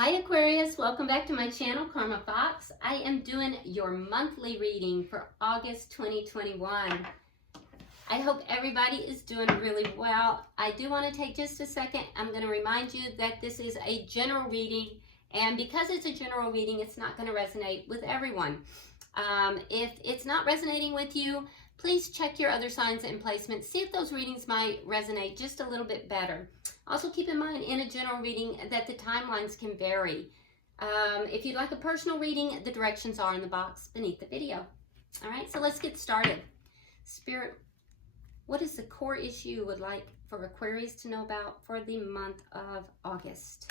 Hi Aquarius, welcome back to my channel, Karma Fox. I am doing your monthly reading for August 2021. I hope everybody is doing really well. I do want to take just a second. I'm going to remind you that this is a general reading, and because it's a general reading, it's not going to resonate with everyone. If it's not resonating with you, please check your other signs and placements. See if those readings might resonate just a little bit better. Also keep in mind in a general reading that the timelines can vary. If you'd like a personal reading, the directions are in the box beneath the video. All right, so let's get started. Spirit, what is the core issue you would like for Aquarius to know about for the month of August?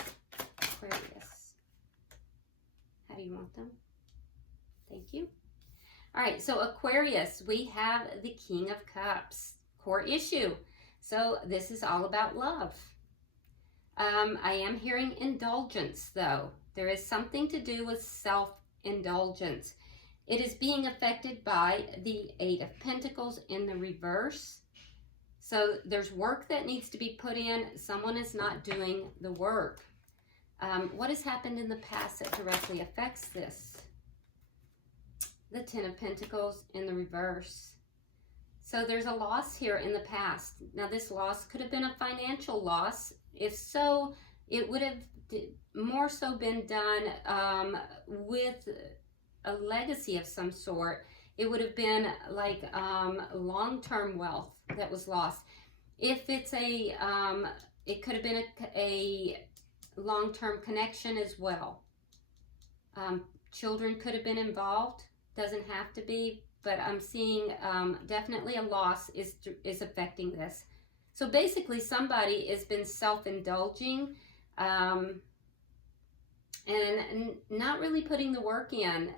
Aquarius, how do you want them? Thank you. All right, so Aquarius, we have the King of Cups, core issue. So this is all about love. I am hearing indulgence, though. There is something to do with self-indulgence. It is being affected by the Eight of Pentacles in the reverse. So there's work that needs to be put in. Someone is not doing the work. What has happened in the past that directly affects this? The Ten of Pentacles in the reverse. So there's a loss here in the past. Now this loss could have been a financial loss. If so, it would have more so been done with a legacy of some sort. It would have been like long-term wealth that was lost. If it's a, it could have been a long-term connection as well. Children could have been involved. Doesn't have to be, but I'm seeing definitely a loss is affecting this. So basically somebody has been self-indulging and not really putting the work in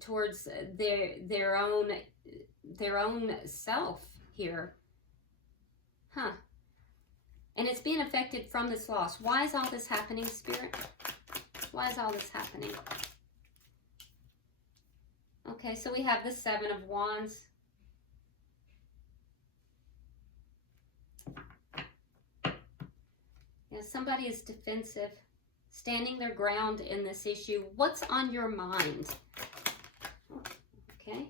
towards their own self here. Huh. And it's being affected from this loss. Why is all this happening, Spirit? Why is all this happening? Okay, so we have the Seven of Wands. Yeah, somebody is defensive, standing their ground in this issue. What's on your mind? Okay.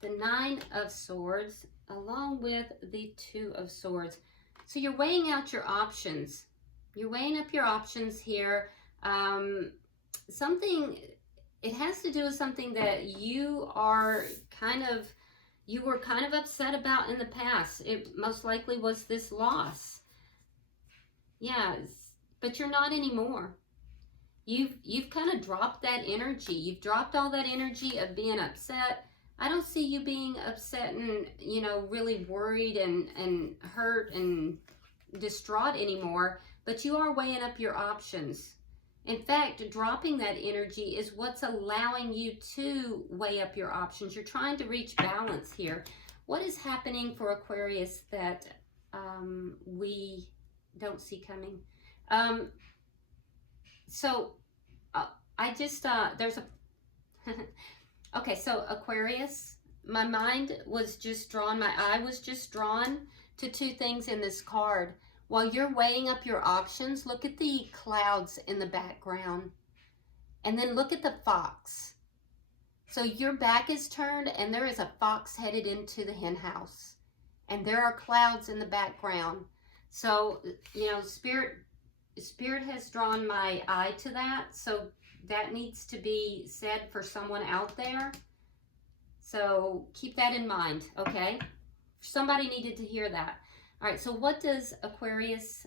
The Nine of Swords, along with the Two of Swords. So you're weighing out your options. You're weighing up your options here. Something, it has to do with something that you were kind of upset about in the past. It most likely was this loss. Yeah, but you're not anymore. You've kind of dropped that energy. You've dropped all that energy of being upset. I don't see you being upset and, you know, really worried and hurt and distraught anymore, but you are weighing up your options. In fact, dropping that energy is what's allowing you to weigh up your options. You're trying to reach balance here. What is happening for Aquarius that we don't see coming? There's a... Okay, so Aquarius, my mind was just drawn, my eye was just drawn to two things in this card. While you're weighing up your options, look at the clouds in the background. And then look at the fox. So your back is turned and there is a fox headed into the hen house. And there are clouds in the background. So, you know, Spirit has drawn my eye to that. So that needs to be said for someone out there. So keep that in mind, okay? Somebody needed to hear that. All right, so what does Aquarius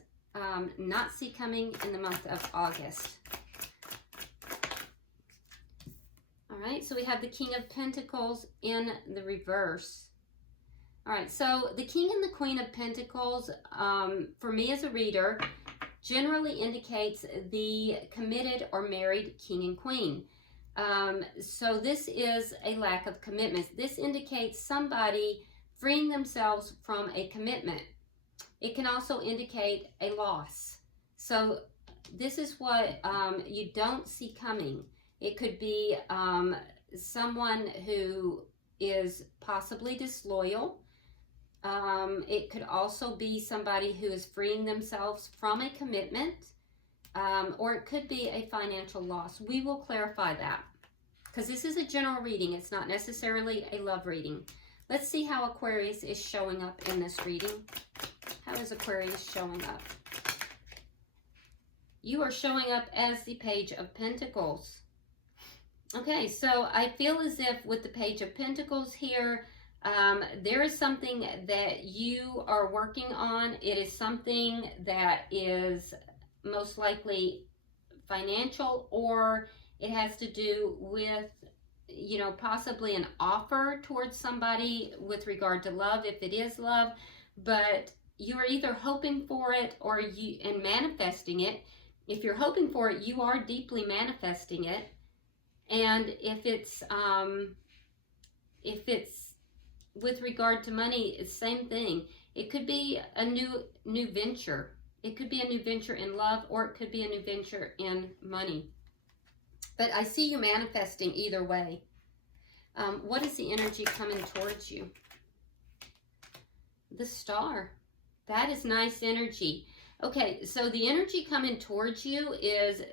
not see coming in the month of August? All right, so we have the King of Pentacles in the reverse. All right, so the King and the Queen of Pentacles, for me as a reader, generally indicates the committed or married king and queen. So this is a lack of commitment. This indicates somebody freeing themselves from a commitment. It can also indicate a loss. So this is what you don't see coming. It could be someone who is possibly disloyal. It could also be somebody who is freeing themselves from a commitment, or it could be a financial loss. We will clarify that because this is a general reading. It's not necessarily a love reading. Let's see how Aquarius is showing up in this reading. How is Aquarius showing up? You are showing up as the Page of Pentacles. Okay, so I feel as if with the Page of Pentacles here, there is something that you are working on. It is something that is most likely financial, or it has to do with, you know, possibly an offer towards somebody with regard to love, if it is love. But you are either hoping for it or and manifesting it. If you're hoping for it, you are deeply manifesting it. And if it's with regard to money, it's the same thing. It could be a new venture. It could be a new venture in love, or it could be a new venture in money. But I see you manifesting either way. What is the energy coming towards you? The Star. That is nice energy. Okay, so the energy coming towards you is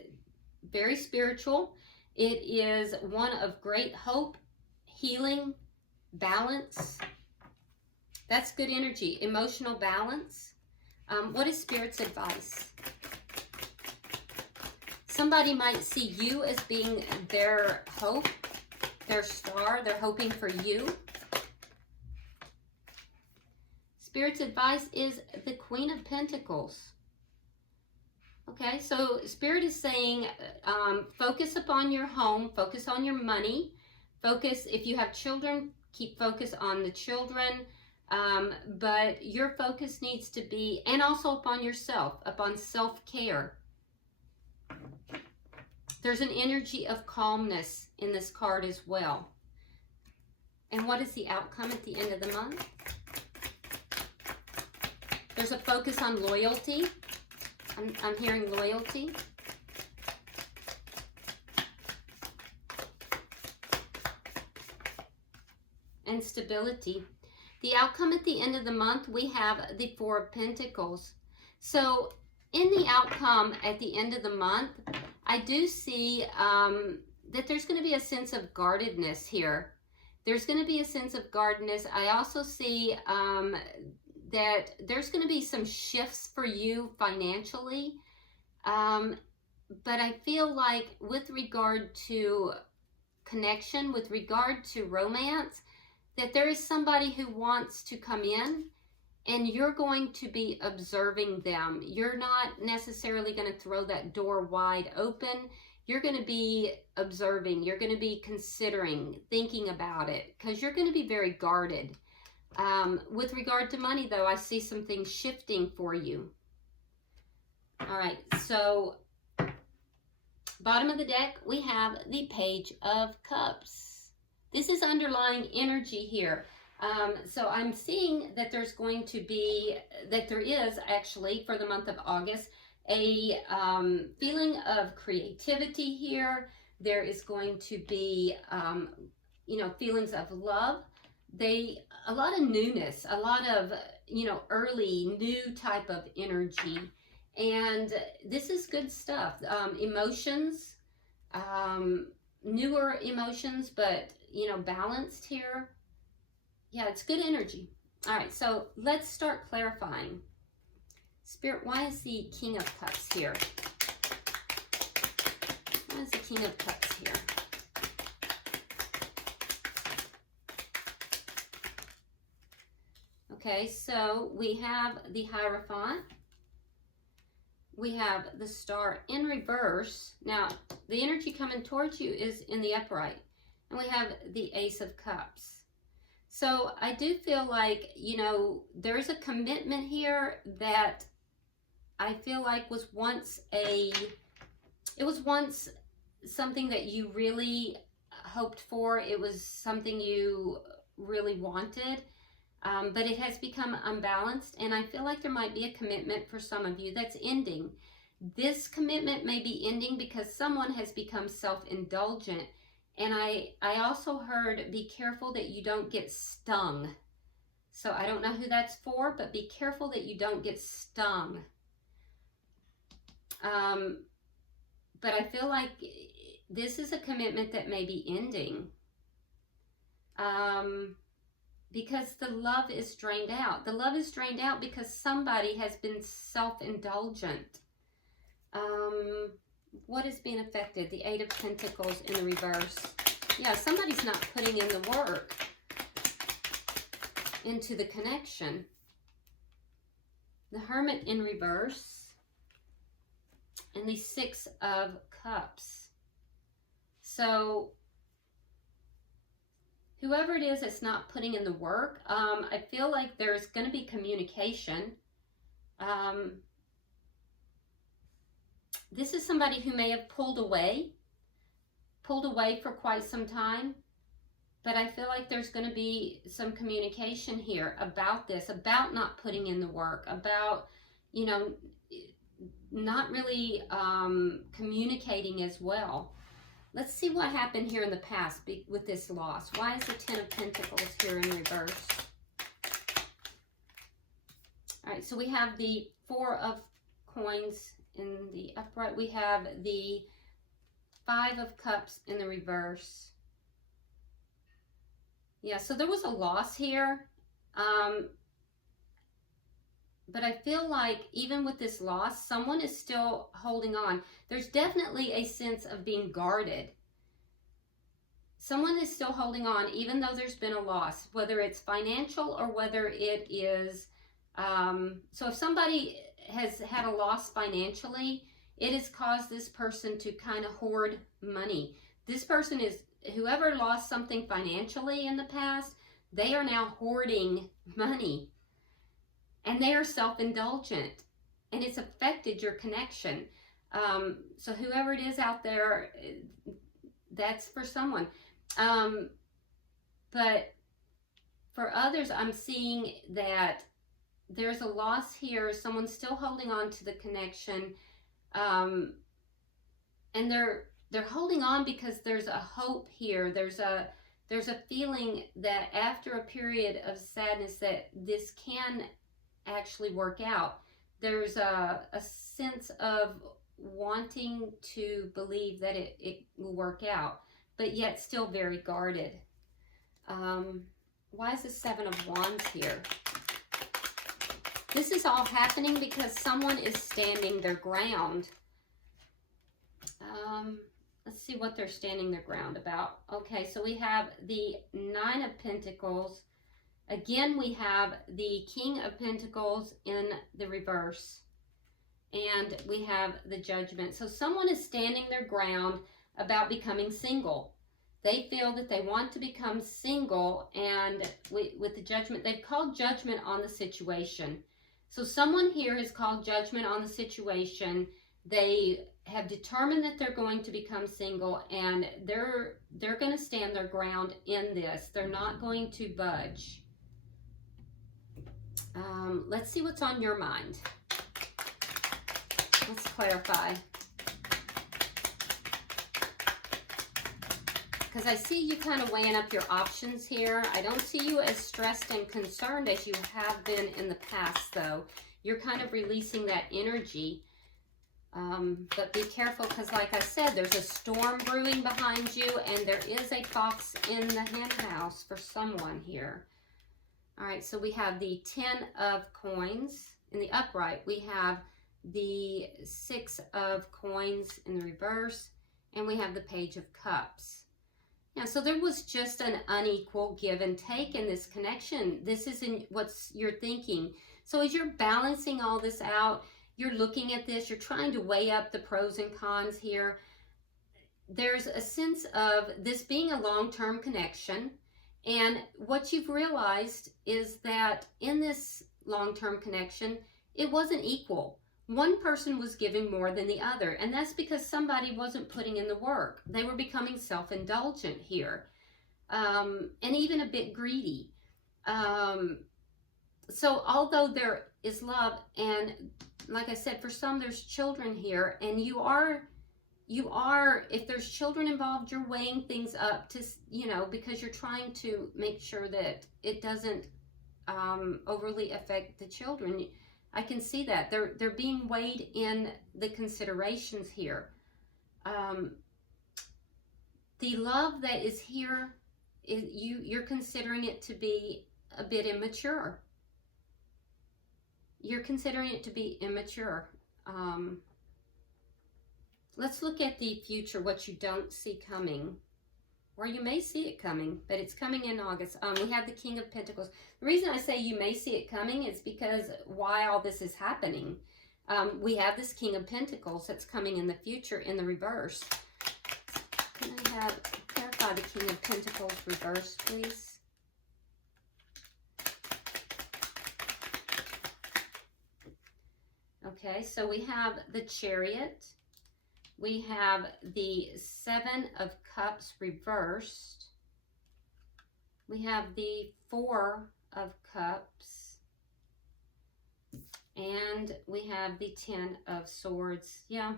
very spiritual. It is one of great hope, healing, balance. That's good energy. Emotional balance. What is Spirit's advice? Somebody might see you as being their hope, their star. They're hoping for you. Spirit's advice is the Queen of Pentacles. Okay, so Spirit is saying focus upon your home, focus on your money, focus, if you have children, keep focus on the children, but your focus needs to be, and also upon yourself, upon self-care. There's an energy of calmness in this card as well. And what is the outcome at the end of the month? There's a focus on loyalty. I'm hearing loyalty. And stability. The outcome at the end of the month, we have the Four of Pentacles. So in the outcome at the end of the month, I do see that there's going to be a sense of guardedness here. There's going to be a sense of guardedness. I also see that there's going to be some shifts for you financially. But I feel like with regard to connection, with regard to romance, that there is somebody who wants to come in and you're going to be observing them. You're not necessarily going to throw that door wide open. You're going to be observing. You're going to be considering, thinking about it, because you're going to be very guarded. With regard to money, though, I see some things shifting for you. All right, so bottom of the deck, we have the Page of Cups. This is underlying energy here. So I'm seeing that there's going to be, that there is actually for the month of August, a feeling of creativity here. There is going to be, you know, feelings of love. A lot of newness, a lot of, you know, early new type of energy. And this is good stuff. Emotions, newer emotions, but, you know, balanced here. Yeah, it's good energy. All right, so let's start clarifying. Spirit, why is the King of Cups here? Why is the King of Cups here? Okay, so we have the Hierophant. We have the Star in reverse. Now, the energy coming towards you is in the upright. And we have the Ace of Cups. So I do feel like, you know, there's a commitment here that I feel like was once something that you really hoped for. It was something you really wanted. But it has become unbalanced, and I feel like there might be a commitment for some of you that's ending. This commitment may be ending because someone has become self-indulgent, and I also heard be careful that you don't get stung. So I don't know who that's for, but be careful that you don't get stung. But I feel like this is a commitment that may be ending. Because the love is drained out. The love is drained out because somebody has been self-indulgent. What is being affected? The Eight of Pentacles in the reverse. Yeah, somebody's not putting in the work into the connection. The Hermit in reverse. And the Six of Cups. So whoever it is that's not putting in the work, I feel like there's going to be communication. This is somebody who may have pulled away for quite some time. But I feel like there's going to be some communication here about this, about not putting in the work, about, you know, not really communicating as well. Let's see what happened here in the past with this loss. Why is the Ten of Pentacles here in reverse? All right, so we have the Four of Coins in the upright. We have the Five of Cups in the reverse. Yeah, so there was a loss here. But I feel like even with this loss, someone is still holding on. There's definitely a sense of being guarded. Someone is still holding on even though there's been a loss, whether it's financial or whether it is... so if somebody has had a loss financially, it has caused this person to kind of hoard money. This person is, whoever lost something financially in the past, they are now hoarding money. And they are self-indulgent. And it's affected your connection. So whoever it is out there, that's for someone. But for others, I'm seeing that there's a loss here. Someone's still holding on to the connection. And they're holding on because there's a hope here. There's a feeling that after a period of sadness that this can actually work out. There's a sense of wanting to believe that it will work out, but yet still very guarded. Why is the Seven of Wands here? This is all happening because someone is standing their ground. Let's see what they're standing their ground about. Okay, so we have the Nine of Pentacles. Again, we have the King of Pentacles in the reverse. And we have the Judgment. So someone is standing their ground about becoming single. They feel that they want to become single, and with the Judgment, they've called judgment on the situation. So someone here has called judgment on the situation. They have determined that they're going to become single, and they're going to stand their ground in this. They're not going to budge. Let's see what's on your mind. Let's clarify. Because I see you kind of weighing up your options here. I don't see you as stressed and concerned as you have been in the past, though. You're kind of releasing that energy. But be careful, because like I said, there's a storm brewing behind you, and there is a fox in the hen house for someone here. All right, so we have the Ten of Coins in the upright. We have the Six of Coins in the reverse, and we have the Page of Cups. Yeah, so there was just an unequal give and take in this connection. This isn't what you're thinking. So as you're balancing all this out, you're looking at this, you're trying to weigh up the pros and cons here. There's a sense of this being a long-term connection. And what you've realized is that in this long-term connection, it wasn't equal. One person was giving more than the other, and that's because somebody wasn't putting in the work. They were becoming self-indulgent here, and even a bit greedy. So although there is love, and like I said, for some there's children here, and you are, if there's children involved, you're weighing things up to, you know, because you're trying to make sure that it doesn't overly affect the children. I can see that. They're being weighed in the considerations here. The love that is here, you're considering it to be a bit immature. You're considering it to be immature. Let's look at the future, what you don't see coming. Or you may see it coming, but it's coming in August. We have the King of Pentacles. The reason I say you may see it coming is because why all this is happening. We have this King of Pentacles that's coming in the future in the reverse. Can I clarify the King of Pentacles reverse, please? Okay, so we have the Chariot. We have the Seven of Cups reversed. We have the Four of Cups. And we have the Ten of Swords. Yeah.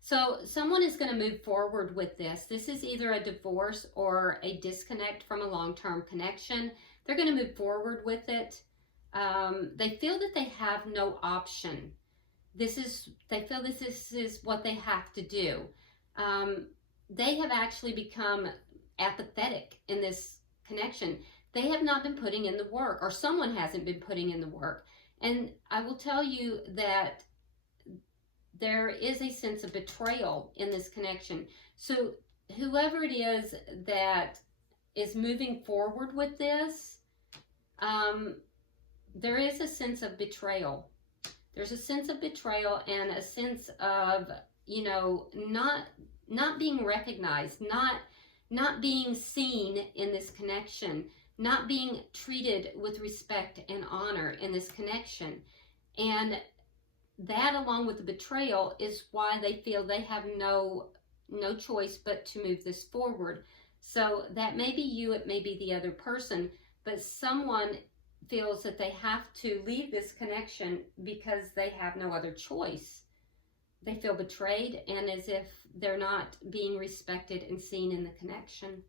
So someone is going to move forward with this. This is either a divorce or a disconnect from a long-term connection. They're going to move forward with it. They feel that they have no option. They feel this is what they have to do. They have actually become apathetic in this connection. They have not been putting in the work, or someone hasn't been putting in the work. And I will tell you that there is a sense of betrayal in this connection. So whoever it is that is moving forward with this, there is a sense of betrayal. There's a sense of betrayal and a sense of, you know, not being recognized, not being seen in this connection, not being treated with respect and honor in this connection. And that, along with the betrayal, is why they feel they have no choice but to move this forward. So that may be you, it may be the other person, but someone feels that they have to leave this connection because they have no other choice. They feel betrayed and as if they're not being respected and seen in the connection.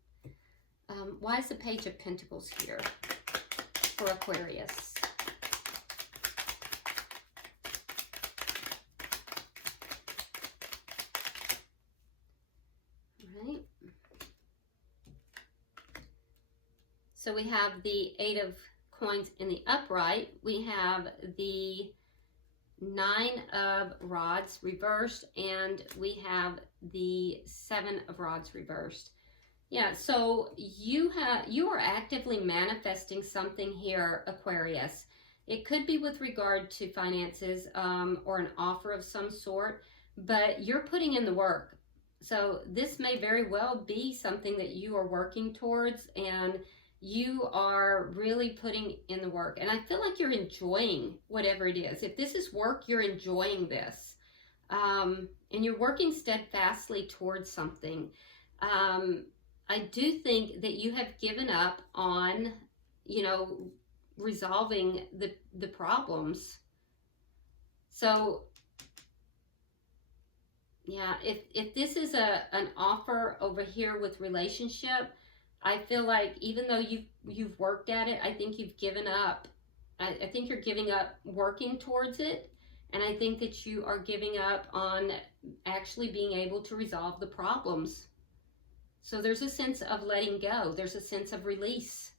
Why is the Page of Pentacles here for Aquarius? All right. So we have the Eight of Coins in the upright. We have the Nine of Rods reversed, and we have the Seven of Rods reversed. Yeah, so you are actively manifesting something here, Aquarius. It could be with regard to finances or an offer of some sort, but you're putting in the work. So this may very well be something that you are working towards, and you are really putting in the work. And I feel like you're enjoying whatever it is. If this is work, you're enjoying this. And you're working steadfastly towards something. I do think that you have given up on, you know, resolving the problems. So, yeah, if this is an offer over here with relationship, I feel like even though you've worked at it, I think you've given up. I think you're giving up working towards it. And I think that you are giving up on actually being able to resolve the problems. So there's a sense of letting go. There's a sense of release.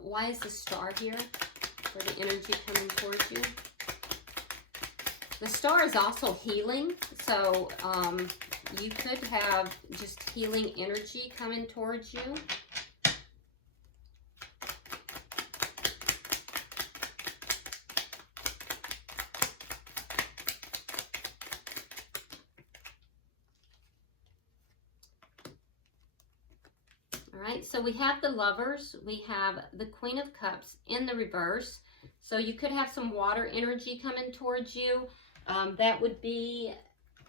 Why is the Star here for the energy coming towards you? The Star is also healing. So you could have just healing energy coming towards you. All right, so we have the Lovers, we have the Queen of Cups in the reverse. So you could have some water energy coming towards you. That would be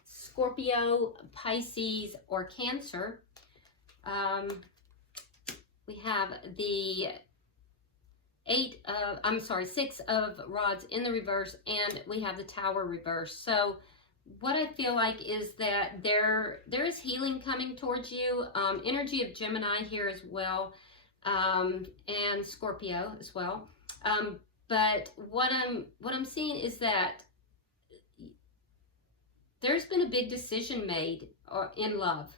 Scorpio, Pisces, or Cancer. We have the Six of Rods in the reverse, and we have the Tower reverse. So what I feel like is that there is healing coming towards you. Energy of Gemini here as well, and Scorpio as well. But what I'm seeing is that there's been a big decision made in love.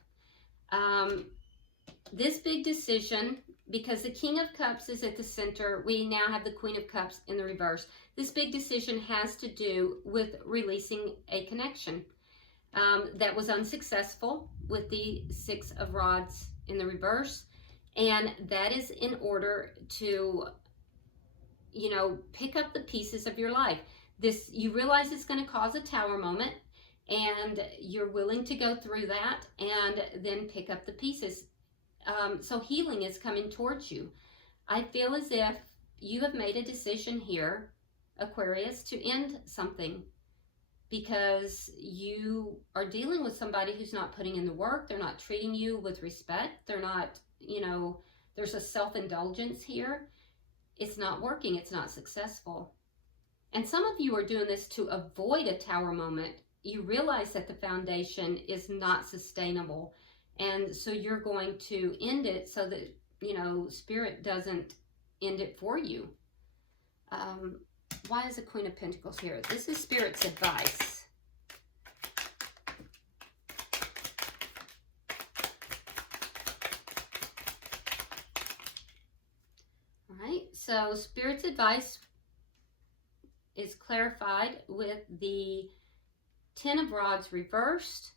This big decision, because the King of Cups is at the center, we now have the Queen of Cups in the reverse. This big decision has to do with releasing a connection that was unsuccessful with the Six of Rods in the reverse. And that is in order to, you know, pick up the pieces of your life. This, you realize it's going to cause a Tower moment, and you're willing to go through that and then pick up the pieces. So healing is coming towards you. I feel as if you have made a decision here, Aquarius, to end something, because you are dealing with somebody who's not putting in the work. They're not treating you with respect. They're not, you know, there's a self-indulgence here. It's not working. It's not successful. And some of you are doing this to avoid a Tower moment. You realize that the foundation is not sustainable. And so you're going to end it so that, you know, Spirit doesn't end it for you. Why is the Queen of Pentacles here? This is Spirit's advice. All right, so Spirit's advice is clarified with the Ten of Rods reversed,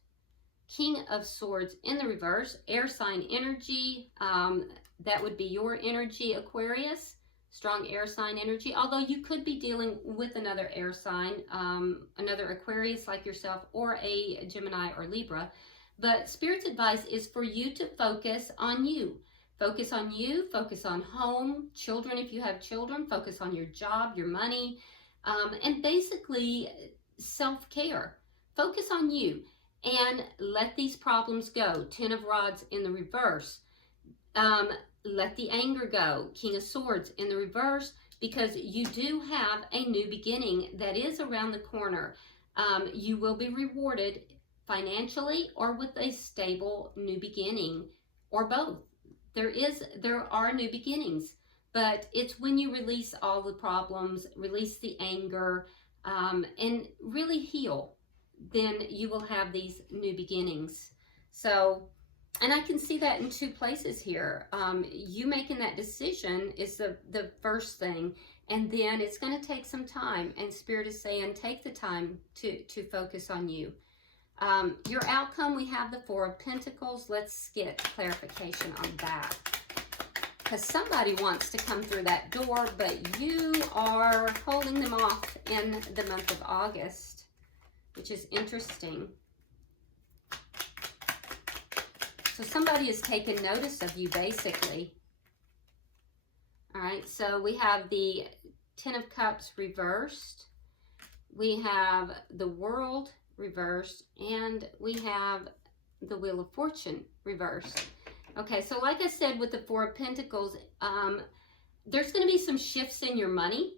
King of Swords in the reverse, air sign energy. That would be your energy, Aquarius, strong air sign energy, although you could be dealing with another air sign, another Aquarius like yourself, or a Gemini or Libra. But Spirit's advice is for you to focus on you. Focus on you, focus on home, children if you have children, focus on your job, your money, and basically self-care. Focus on you and let these problems go. Ten of Rods in the reverse. Let the anger go. King of Swords in the reverse, because you do have a new beginning that is around the corner. You will be rewarded financially or with a stable new beginning, or both. There are new beginnings, but it's when you release all the problems, release the anger, and really heal, then you will have these new beginnings. So, and I can see that in two places here. You making that decision is the first thing, and then it's going to take some time, and Spirit is saying take the time to focus on you. Your outcome, we have the Four of Pentacles. Let's get clarification on that, because somebody wants to come through that door, but you are holding them off in the month of August, which is interesting. So somebody has taken notice of you, basically. All right, so we have the Ten of Cups reversed. We have the World reversed, and we have the Wheel of Fortune reversed. Okay, so like I said with the Four of Pentacles, there's going to be some shifts in your money.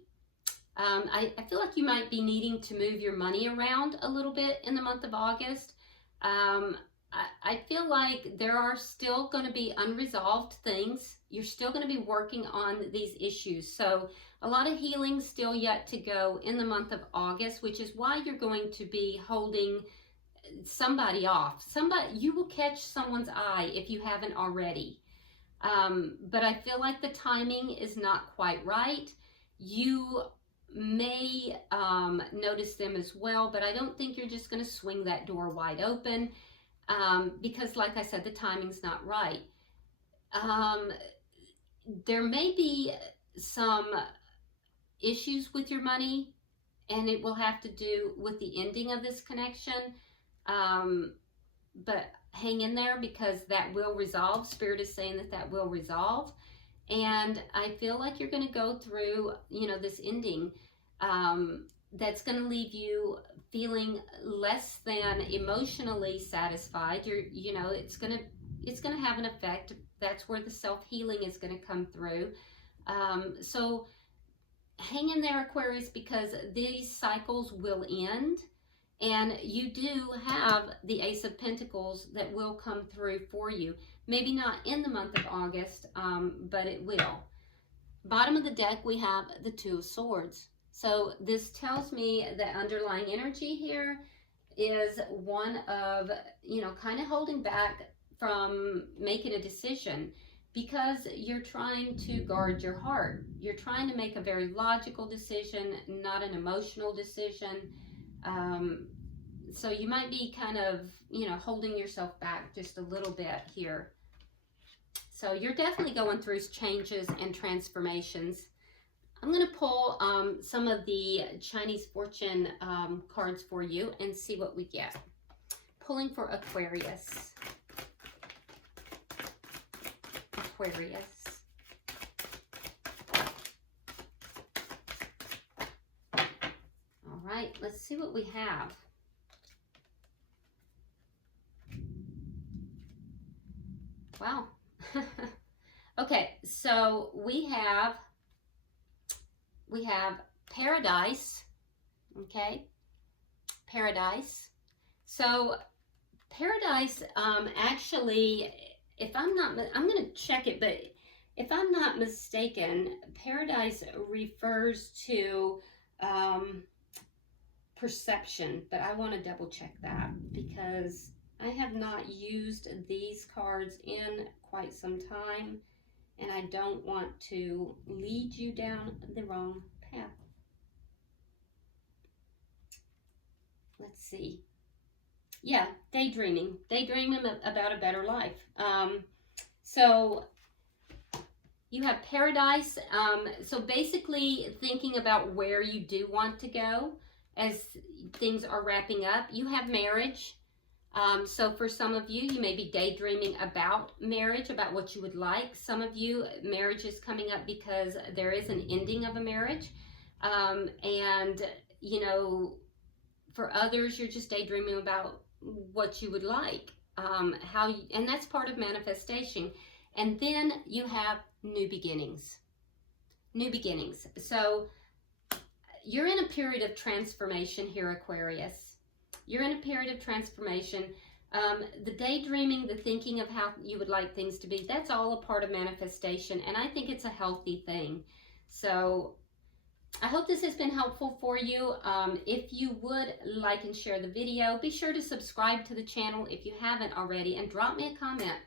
I feel like you might be needing to move your money around a little bit in the month of August. I feel like there are still going to be unresolved things. You're still going to be working on these issues. So a lot of healing still yet to go in the month of August, which is why you're going to be holding somebody off. You will catch someone's eye if you haven't already. But I feel like the timing is not quite right. You may notice them as well, but I don't think you're just going to swing that door wide open, because like I said, the timing's not right. There may be some issues with your money, and it will have to do with the ending of this connection, but hang in there, because that will resolve. Spirit is saying that will resolve. And I feel like you're going to go through, you know, this ending that's going to leave you feeling less than emotionally satisfied. You know, it's going to have an effect. That's where the self-healing is going to come through. So hang in there, Aquarius, because these cycles will end. And you do have the Ace of Pentacles that will come through for you. Maybe not in the month of August, but it will. bottom of the deck, we have the Two of Swords. So this tells me the underlying energy here is one of, you know, kind of holding back from making a decision because you're trying to guard your heart. You're trying to make a very logical decision, not an emotional decision. So you might be kind of, you know, holding yourself back just a little bit here. So you're definitely going through changes and transformations. I'm going to pull some of the Chinese fortune cards for you and see what we get. Pulling for Aquarius. Aquarius. All right, let's see what we have. Wow. Okay, so we have Paradise. Okay, Paradise. So Paradise, actually, if I'm not, I'm going to check it, but if I'm not mistaken, Paradise refers to perception, but I want to double check that because I have not used these cards in quite some time, and I don't want to lead you down the wrong path. Let's see. Yeah, daydreaming. Daydreaming about a better life. So you have Paradise. So basically thinking about where you do want to go as things are wrapping up. You have marriage. So for some of you, you may be daydreaming about marriage, about what you would like. Some of you, marriage is coming up because there is an ending of a marriage. And, you know, for others, you're just daydreaming about what you would like, and that's part of manifestation. And then you have new beginnings. New beginnings. So you're in a period of transformation here, Aquarius. You're in a period of transformation. The daydreaming, the thinking of how you would like things to be, that's all a part of manifestation, and I think it's a healthy thing. So I hope this has been helpful for you. If you would like and share the video, be sure to subscribe to the channel if you haven't already, and drop me a comment.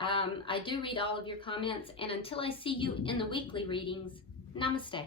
I do read all of your comments, and until I see you in the weekly readings, namaste.